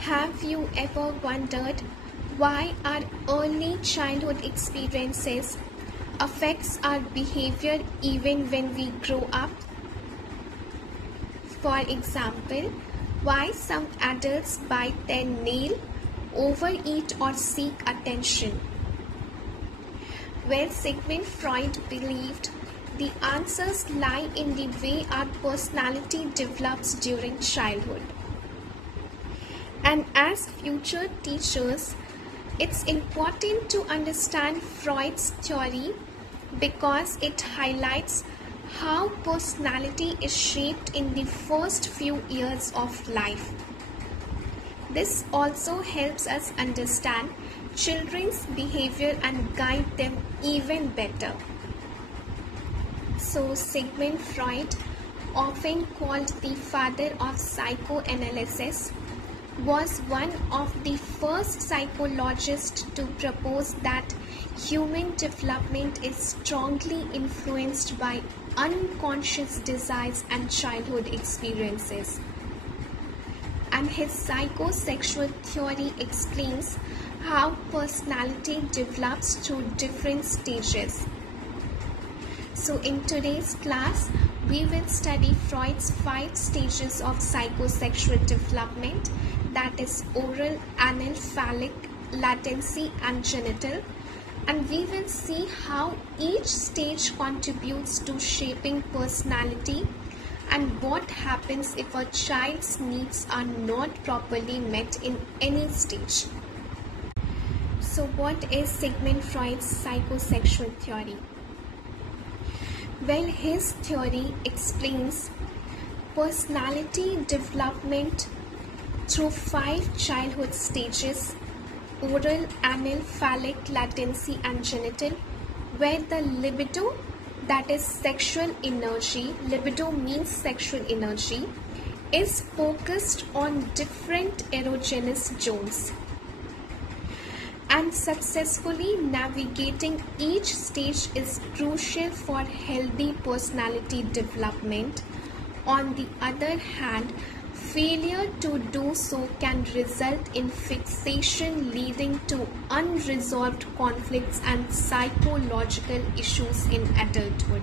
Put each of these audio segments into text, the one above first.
Have you ever wondered why our early childhood experiences affects our behavior even when we grow up? For example, why some adults bite their nail, overeat or seek attention? Well, Sigmund Freud believed the answers lie in the way our personality develops during childhood. And as future teachers, it's important to understand Freud's theory because it highlights how personality is shaped in the first few years of life. This also helps us understand children's behavior and guide them even better. So Sigmund Freud, often called the father of psychoanalysis, was one of the first psychologists to propose that human development is strongly influenced by unconscious desires and childhood experiences. And his psychosexual theory explains how personality develops through different stages. So in today's class, we will study Freud's 5 stages of psychosexual development, that is oral, anal, phallic, latency and genital, and we will see how each stage contributes to shaping personality and what happens if a child's needs are not properly met in any stage. So what is Sigmund Freud's psychosexual theory? Well, his theory explains personality development through 5 childhood stages: oral, anal, phallic, latency and genital, where the libido, that is sexual energy, libido means sexual energy, is focused on different erogenous zones. And successfully navigating each stage is crucial for healthy personality development. On the other hand, failure to do so can result in fixation, leading to unresolved conflicts and psychological issues in adulthood.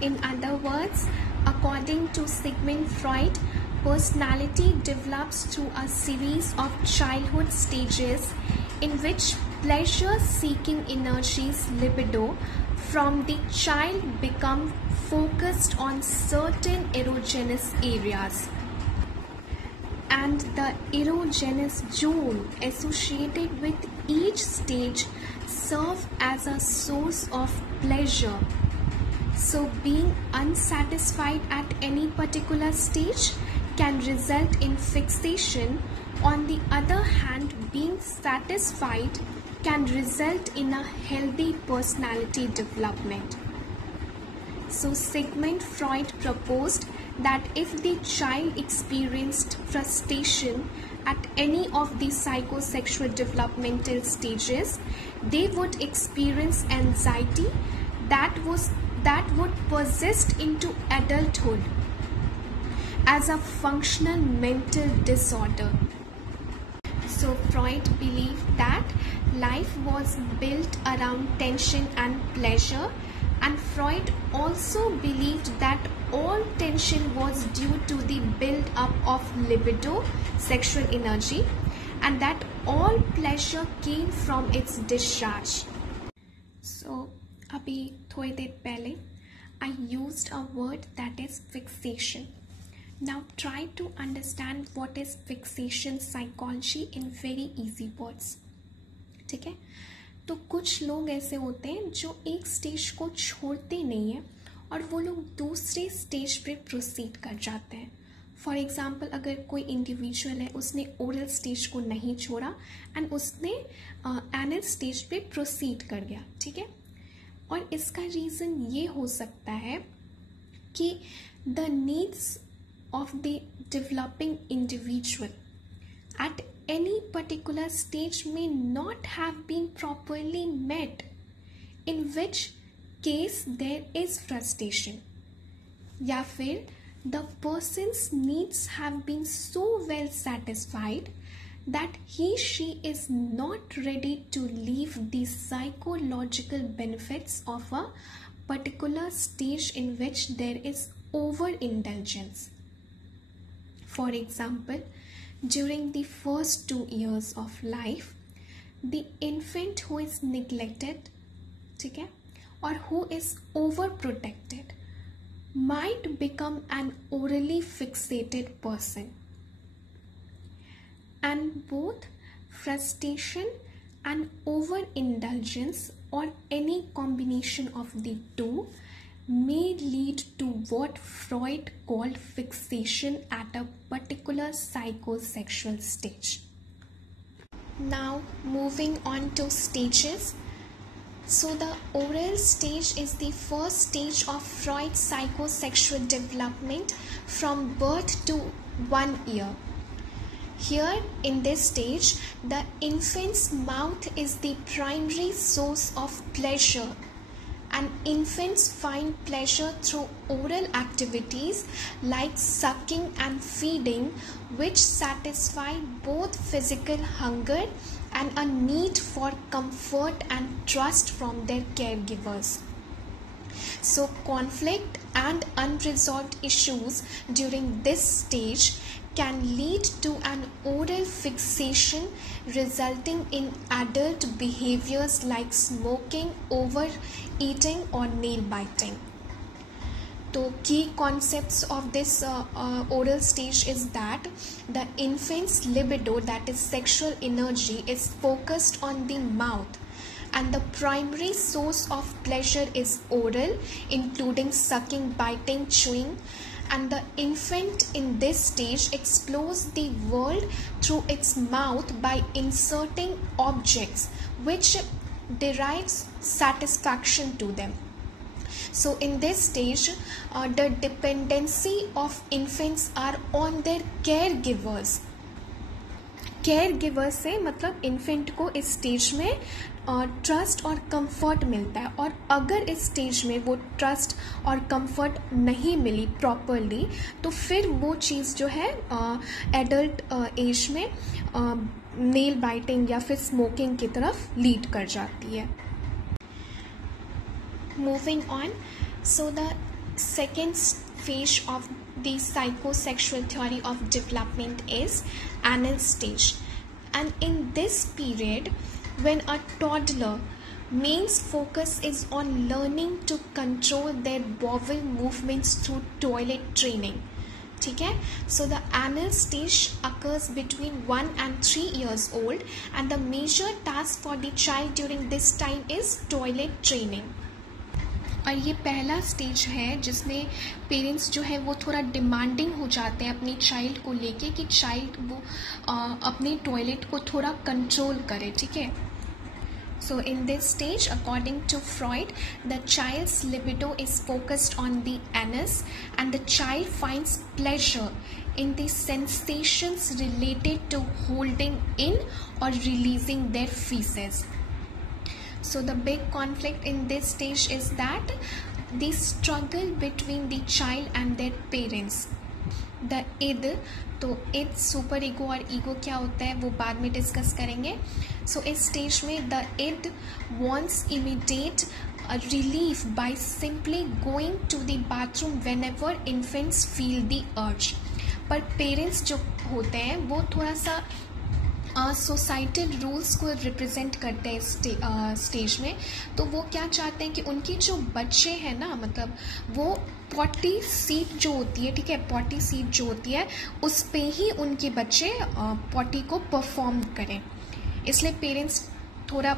In other words, according to Sigmund Freud, personality develops through a series of childhood stages in which pleasure-seeking energies, libido, from the child become focused on certain erogenous areas. And the erogenous zone associated with each stage serve as a source of pleasure. So being unsatisfied at any particular stage can result in fixation. On the other hand, being satisfied can result in a healthy personality development. So Sigmund Freud proposed that if the child experienced frustration at any of the psychosexual developmental stages, they would experience anxiety that would persist into adulthood as a functional mental disorder. So Freud believed that life was built around tension and pleasure, and Freud also believed that all tension was due to the build-up of libido, sexual energy, and that all pleasure came from its discharge. So अभी थोड़ी देर पहले I used a word that is fixation. Now try to understand what is fixation psychology in very easy words. ठीक है, तो कुछ लोग ऐसे होते हैं जो एक स्टेज को छोड़ते नहीं हैं और वो लोग दूसरे स्टेज पे प्रोसीड कर जाते हैं. फॉर एग्जाम्पल, अगर कोई इंडिविजुअल है, उसने ओरल स्टेज को नहीं छोड़ा एंड उसने एनल स्टेज पे प्रोसीड कर गया. ठीक है, और इसका रीज़न ये हो सकता है कि the needs of the developing individual at any particular stage may not have been properly met, in which case there is frustration. या फिर the person's needs have been so well satisfied that he/she is not ready to leave the psychological benefits of a particular stage in which there is overindulgence. For example, during the first 2 years of life, the infant who is neglected, okay, or who is overprotected might become an orally fixated person, and both frustration and overindulgence, or any combination of the two, may lead to what Freud called fixation at a particular psychosexual stage. Now moving on to stages. So the oral stage is the first stage of Freud's psychosexual development from birth to 1 year. Here in this stage, the infant's mouth is the primary source of pleasure, and infants find pleasure through oral activities like sucking and feeding, which satisfy both physical hunger and a need for comfort and trust from their caregivers. So conflict and unresolved issues during this stage can lead to an oral fixation, resulting in adult behaviors like smoking, overeating, or nail biting. So key concepts of this oral stage is that the infant's libido, that is sexual energy, is focused on the mouth, and the primary source of pleasure is oral, including sucking, biting, chewing. And the infant in this stage explores the world through its mouth by inserting objects which derives satisfaction to them. So in this stage, the dependency of infants are on their caregivers. caregivers से मतलब इन्फेंट को इस स्टेज में ट्रस्ट और कंफर्ट मिलता है, और अगर इस स्टेज में वो ट्रस्ट और कंफर्ट नहीं मिली प्रॉपरली तो फिर वो चीज़ जो है एडल्ट एज में नेल बाइटिंग या फिर स्मोकिंग की तरफ लीड कर जाती है. Moving on, so the second phase of the psychosexual theory of development is anal stage, and in this period, when a toddler main focus is on learning to control their bowel movements through toilet training. ठीक है, so the anal stage occurs between 1 and 3 years old, and the major task for the child during this time is toilet training. और ये पहला स्टेज है जिसमें पेरेंट्स जो है वो थोड़ा डिमांडिंग हो जाते हैं अपनी चाइल्ड को लेके कि चाइल्ड वो अपने टॉयलेट को थोड़ा कंट्रोल करे. ठीक है, so in this stage according to Freud the child's libido is focused on the anus and the child finds pleasure in the sensations related to holding in or releasing their feces. So the big conflict in this stage is that the struggle between the child and their parents. The id, तो id super ego और ईगो क्या होता है वो बाद में डिस्कस करेंगे. सो इस स्टेज में the id wants immediate relief by simply going to the bathroom whenever infants feel the urge. पर पेरेंट्स जो होते हैं वो थोड़ा सा सोसाइटल रूल्स को रिप्रेजेंट करते हैं स्टेज में. तो वो क्या चाहते हैं कि उनकी जो बच्चे हैं ना, मतलब वो पॉटी सीट जो होती है, ठीक है, पॉटी सीट जो होती है उस पे ही उनके बच्चे पॉटी को परफॉर्म करें. इसलिए पेरेंट्स थोड़ा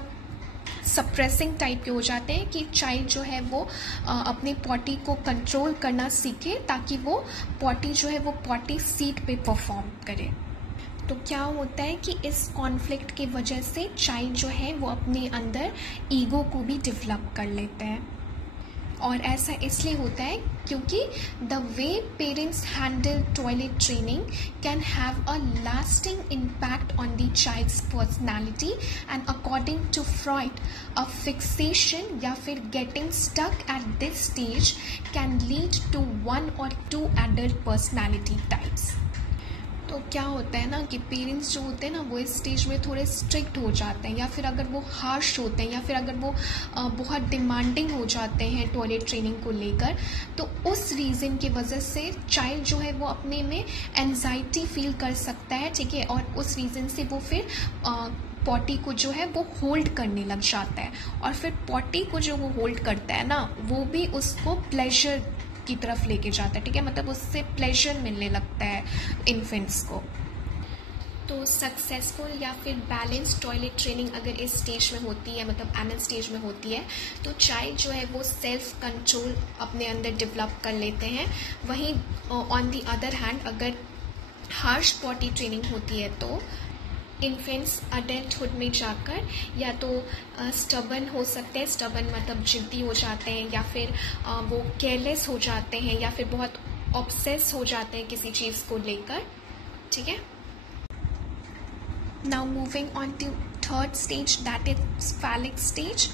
सप्रेसिंग टाइप के हो जाते हैं कि चाइल्ड जो है वो अपने पॉटी को कंट्रोल करना सीखे ताकि वो पॉटी जो है वो पॉटी सीट पे परफॉर्म करे. तो क्या होता है कि इस कॉन्फ्लिक्ट की वजह से चाइल्ड जो है वो अपने अंदर ईगो को भी डेवलप कर लेते हैं. और ऐसा इसलिए होता है क्योंकि the way parents handle toilet training can have a lasting impact on the child's personality and according to Freud a fixation या फिर getting stuck at this stage can lead to 1 or 2 adult personality types. तो क्या होता है ना कि पेरेंट्स जो होते हैं ना वो इस स्टेज में थोड़े स्ट्रिक्ट हो जाते हैं, या फिर अगर वो हार्श होते हैं, या फिर अगर वो बहुत डिमांडिंग हो जाते हैं टॉयलेट ट्रेनिंग को लेकर, तो उस रीज़न की वजह से चाइल्ड जो है वो अपने में एंजाइटी फील कर सकता है, ठीक है, और उस रीज़न से वो फिर पॉटी को जो है वो होल्ड करने लग जाता है, और फिर पॉटी को जो वो होल्ड करता है ना वो भी उसको प्लेजर की तरफ लेके जाता है, ठीक है, मतलब उससे प्लेजर मिलने लगता है इन्फेंट्स को। तो सक्सेसफुल या फिर बैलेंस टॉयलेट ट्रेनिंग अगर इस स्टेज में होती है, मतलब एनल स्टेज में होती है, तो चाइल्ड जो है वो सेल्फ कंट्रोल अपने अंदर डेवलप कर लेते हैं। वहीं ऑन दी अदर हैंड अगर हार्श पॉटी ट्रेनिंग होती है तो इन्फेंट्स अडल्टहुड में जाकर या तो स्टबन हो सकते हैं, स्टबन मतलब जिद्दी हो जाते हैं, या फिर वो केयरलेस हो जाते हैं, या फिर बहुत ऑब्सेस हो जाते हैं किसी चीज़ को लेकर, ठीक है। Now moving on to third stage, that is phallic stage.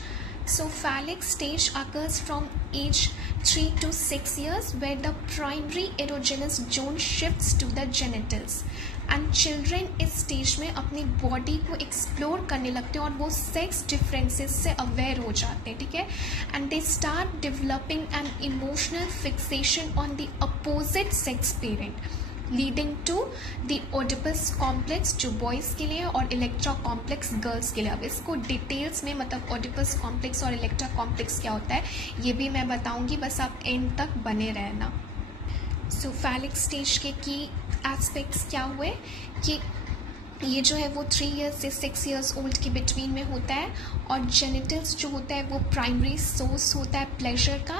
So phallic stage occurs from age 3 to 6 years where the primary erogenous zone shifts to the genitals. And children इस स्टेज में अपनी बॉडी को एक्सप्लोर करने लगते हैं और वो सेक्स डिफरेंसेस से अवेयर हो जाते हैं, ठीक है, and they start developing an emotional fixation on the opposite sex parent leading to the Oedipus complex जो बॉयज़ के लिए और इलेक्ट्रा कॉम्प्लेक्स गर्ल्स के लिए। अब इसको डिटेल्स में मतलब ओडिपस कॉम्प्लेक्स और इलेक्ट्रा कॉम्प्लेक्स क्या होता है ये भी मैं बताऊंगी, बस आप एंड तक बने रहना। सो फैलिक स्टेज के की एस्पेक्ट्स क्या हुए कि ये जो है वो 3 years से 6 years ओल्ड के बिटवीन में होता है, और जेनिटल्स जो होता है वो प्राइमरी सोर्स होता है प्लेजर का,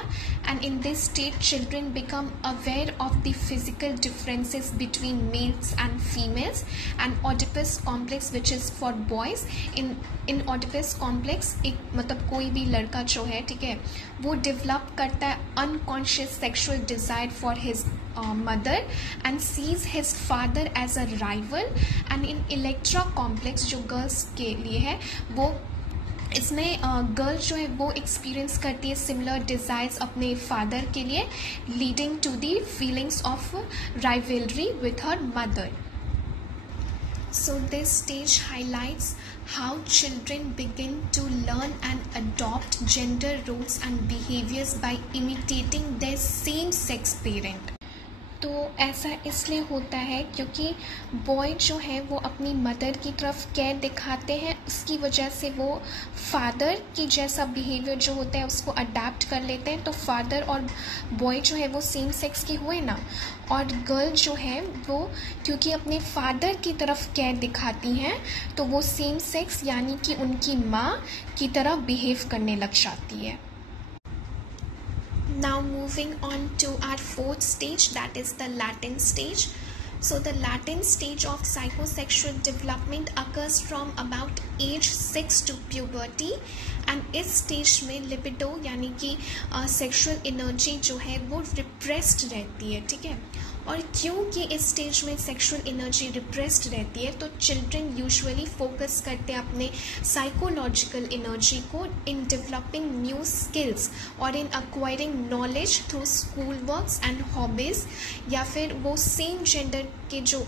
and in this state children become aware of the physical differences between mails and females and Oedipus complex which is for boys. In Oedipus complex एक मतलब कोई भी लड़का जो है, ठीक है, वो डेवलप करता है unconscious sexual desire for his mother and sees his father as a rival, and in electra complex जो गर्ल्स के लिए है वो इसमें गर्ल जो है वो एक्सपीरियंस करती है सिमिलर डिज़ायर्स अपने फादर के लिए, leading to the feelings of rivalry with her mother. So this stage highlights how children begin to learn and adopt gender roles and behaviors by imitating their same sex parent. तो ऐसा इसलिए होता है क्योंकि बॉय जो है वो अपनी मदर की तरफ केयर दिखाते हैं, उसकी वजह से वो फादर की जैसा बिहेवियर जो होता है उसको अडेप्ट कर लेते हैं। तो फादर और बॉय जो है वो सेम सेक्स के हुए ना, और गर्ल जो है वो क्योंकि अपने फादर की तरफ केयर दिखाती हैं तो वो सेम सेक्स यानी कि उनकी माँ की तरह बिहेव करने लग जाती है। Now moving on to our fourth stage, that is the latent stage. So the latent stage of psychosexual development occurs from about age 6 to puberty, and इस स्टेज में लिबिडो यानी कि सेक्सुअल एनर्जी जो है वो रिप्रेस्ड रहती है, ठीक है। और क्योंकि इस स्टेज में सेक्सुअल एनर्जी रिप्रेस्ड रहती है तो चिल्ड्रन यूजुअली फोकस करते हैं अपने साइकोलॉजिकल एनर्जी को इन डेवलपिंग न्यू स्किल्स और in acquiring knowledge through school works and hobbies, या फिर वो सेम जेंडर के जो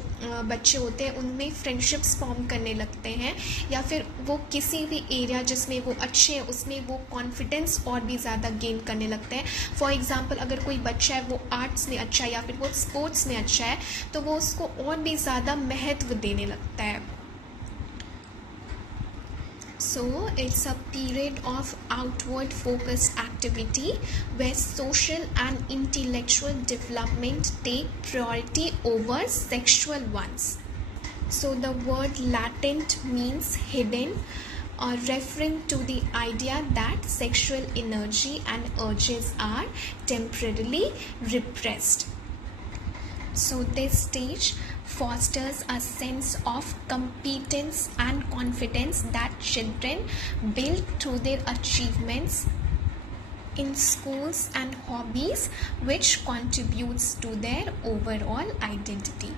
बच्चे होते हैं उनमें फ्रेंडशिप्स फॉर्म करने लगते हैं, या फिर वो किसी भी एरिया जिसमें वो अच्छे हैं उसमें वो कॉन्फिडेंस और भी ज़्यादा गेन करने लगते हैं। फॉर एग्जांपल अगर कोई बच्चा है वो आर्ट्स में अच्छा है या फिर वो स्पोर्ट्स में अच्छा है तो वो उसको और भी ज़्यादा महत्व देने लगता है। So it's a period of outward focused activity where social and intellectual development take priority over sexual ones. So the word latent means hidden, referring to the idea that sexual energy and urges are temporarily repressed. So this stage fosters a sense of competence and confidence that children build through their achievements in schools and hobbies, which contributes to their overall identity.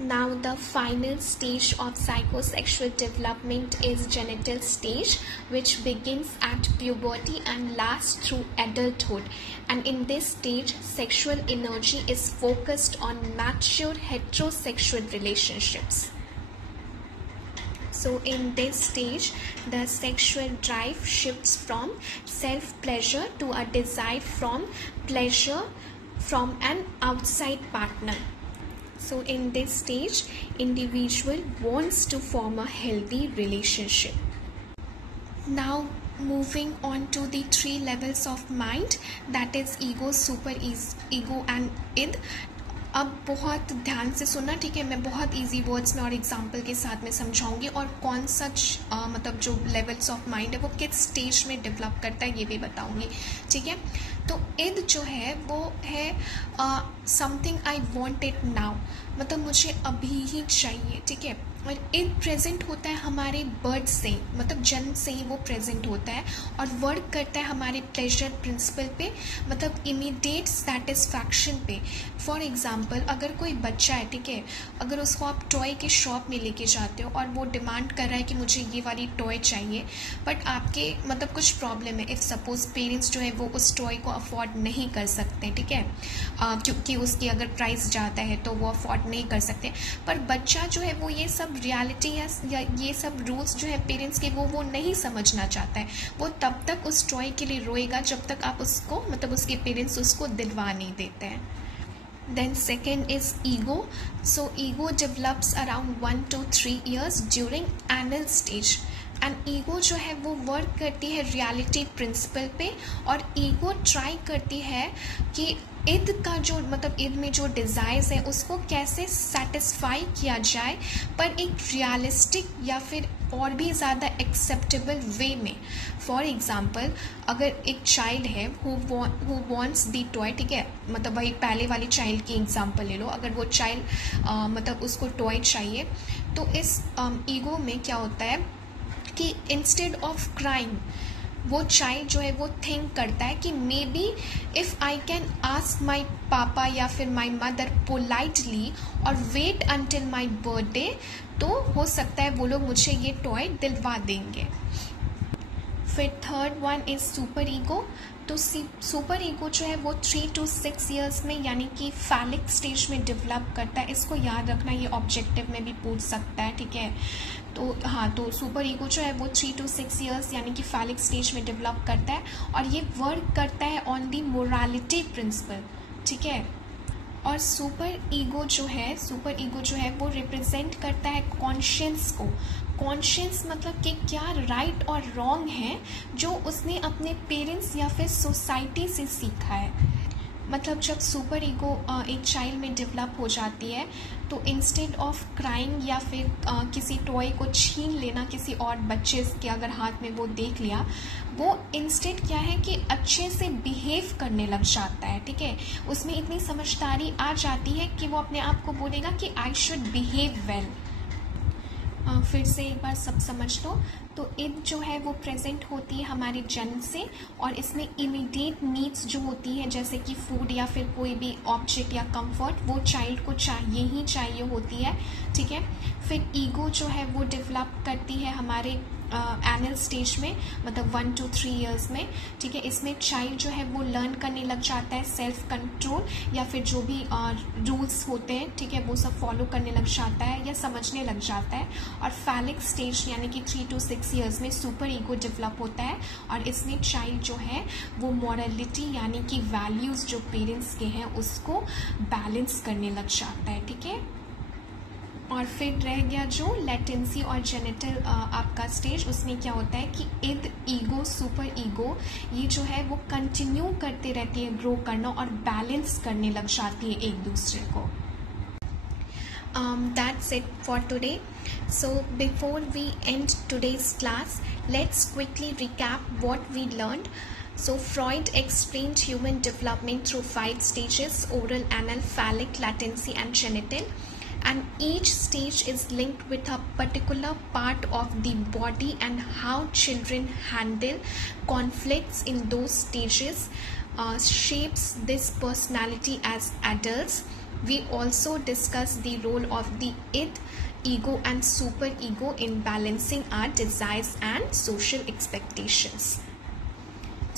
Now the final stage of psychosexual development is genital stage, which begins at puberty and lasts through adulthood. And in this stage, sexual energy is focused on mature heterosexual relationships. So in this stage, the sexual drive shifts from self-pleasure to a desire from pleasure from an outside partner. So in this stage, individual wants to form a healthy relationship. Now moving on to the 3 levels of mind, that is ego, super ego and id. अब बहुत ध्यान से सुनना, ठीक है। मैं बहुत easy words में और एग्जांपल के साथ में समझाऊंगी, और कौन सा मतलब जो लेवल्स ऑफ माइंड है वो किस स्टेज में डेवलप करता है ये भी बताऊंगी, ठीक है। तो इद जो है वो है something I want it now, मतलब मुझे अभी ही चाहिए, ठीक है। और इद प्रेजेंट होता है हमारे बर्थ से, मतलब जन्म से ही वो प्रेजेंट होता है और वर्क करता है हमारे प्लेजर प्रिंसिपल पे, मतलब इमीडिएट सेटिस्फैक्शन पे। फॉर एग्जांपल, अगर कोई बच्चा है, ठीक है, अगर उसको आप टॉय के शॉप में लेके जाते हो और वो डिमांड कर रहा है कि मुझे ये वाली टॉय चाहिए, बट आपके मतलब कुछ प्रॉब्लम है, इफ़ सपोज पेरेंट्स जो है वो उस टॉय को अफोर्ड नहीं कर सकते, ठीक है, क्योंकि उसकी अगर प्राइस ज़्यादा है तो वो अफोर्ड नहीं कर सकते। पर बच्चा जो है वो ये सब रियलिटी या ये सब रूल्स जो है पेरेंट्स के वो नहीं समझना चाहता है। वो तब तक उस टॉय के लिए रोएगा जब तक आप उसको, मतलब उसके पेरेंट्स उसको दिलवा नहीं देते हैं। Then second is ego. So ego develops around 1 to 3 years during anal stage. And ego जो है वो वर्क करती है रियलिटी प्रिंसिपल पे, और ईगो ट्राई करती है कि ईद का जो, मतलब ईद में जो डिज़ायर्स है उसको कैसे सेटिस्फाई किया जाए, पर एक रियलिस्टिक या फिर और भी ज़्यादा एक्सेप्टेबल वे में। फॉर एग्ज़ाम्पल, अगर एक चाइल्ड है हु वांट्स दी टॉय, ठीक है, मतलब वही पहले वाली चाइल्ड की एग्जांपल ले लो। अगर वो चाइल्ड मतलब उसको टॉय चाहिए, तो इस ईगो में क्या होता है कि इंस्टेड ऑफ क्राइंग, वो चाइल्ड जो है वो थिंक करता है कि may be if I can ask my पापा या फिर माई मदर पोलाइटली और वेट अंटिल माई बर्थडे, तो हो सकता है वो लोग मुझे ये टॉय दिलवा देंगे। फिर third one is super ego. तो सुपर ईगो जो है वो 3 to 6 ईयर्स में, यानी कि फैलिक स्टेज में डेवलप करता है। इसको याद रखना, ये ऑब्जेक्टिव में भी पूछ सकता है, ठीक है। तो हाँ, तो सुपर ईगो जो है वो 3 to 6 ईयर्स यानी कि फैलिक स्टेज में डेवलप करता है, और ये वर्क करता है ऑन दी मोरालिटी प्रिंसिपल, ठीक है। और सुपर ईगो जो है वो रिप्रेजेंट करता है कॉन्शियंस को। कॉन्शियंस मतलब कि क्या राइट और रॉन्ग है जो उसने अपने पेरेंट्स या फिर सोसाइटी से सीखा है। मतलब जब सुपर ईगो एक चाइल्ड में डेवलप हो जाती है, तो इंस्टेड ऑफ क्राइंग या फिर किसी टॉय को छीन लेना किसी और बच्चे के अगर हाथ में वो देख लिया, वो इंस्टेड क्या है कि अच्छे से बिहेव करने लग जाता है, ठीक है। उसमें इतनी समझदारी आ जाती है कि वो अपने आप को बोलेगा कि आई शुड बिहेव वेल। फिर से एक बार सब समझ लो। तो ईद जो है वो प्रेजेंट होती है हमारे जन्म से, और इसमें इमीडिएट नीड्स जो होती है जैसे कि फूड या फिर कोई भी ऑब्जेक्ट या कंफर्ट, वो चाइल्ड को चाहिए ही चाहिए होती है, ठीक है। फिर ईगो जो है वो डेवलप करती है हमारे एनल स्टेज में, मतलब 1 to 3 ईयर्स में, ठीक है। इसमें चाइल्ड जो है वो लर्न करने लग जाता है सेल्फ कंट्रोल, या फिर जो भी रूल्स होते हैं, ठीक है, वो सब फॉलो करने लग जाता है या समझने लग जाता है। और फैलिक स्टेज यानी कि 3 to 6 ईयर्स में सुपर ईगो डेवलप होता है, और इसमें चाइल्ड जो है वो मॉरलिटी यानी कि वैल्यूज़ जो पेरेंट्स के हैं उसको बैलेंस करने लग जाता है, ठीक है। और फिर रह गया जो लेटेंसी और जेनिटल आपका स्टेज, उसमें क्या होता है कि ईद, ईगो, सुपर ईगो ये जो है वो कंटिन्यू करते रहती है ग्रो करना और बैलेंस करने लग जाती है एक दूसरे को। That's it for today. So before we end today's class, let's quickly recap what we learned. So Freud explained human development through 5 stages: oral, anal, phallic, latency and genital. And each stage is linked with a particular part of the body, and how children handle conflicts in those stages shapes this personality as adults. We also discuss the role of the id, ego and superego in balancing our desires and social expectations.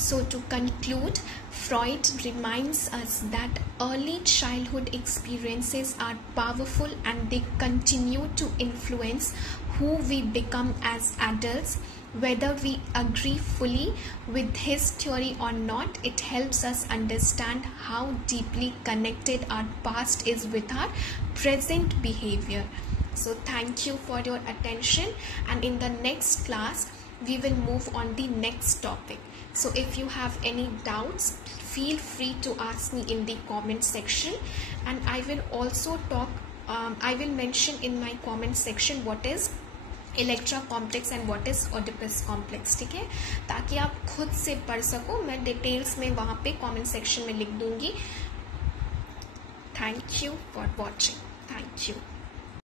So to conclude, Freud reminds us that early childhood experiences are powerful and they continue to influence who we become as adults. Whether we agree fully with his theory or not, it helps us understand how deeply connected our past is with our present behavior. So thank you for your attention, and in the next class we will move on the next topic. So if you have any doubts, feel free to ask me in the comment section, and I will also I will mention in my comment section what is Electra complex and what is Oedipus complex. ठीक है, ताकि आप खुद से पढ़ सको. मैं डिटेल्स में वहाँ पे कमेंट सेक्शन में लिख दूंगी. Thank you for watching. Thank you.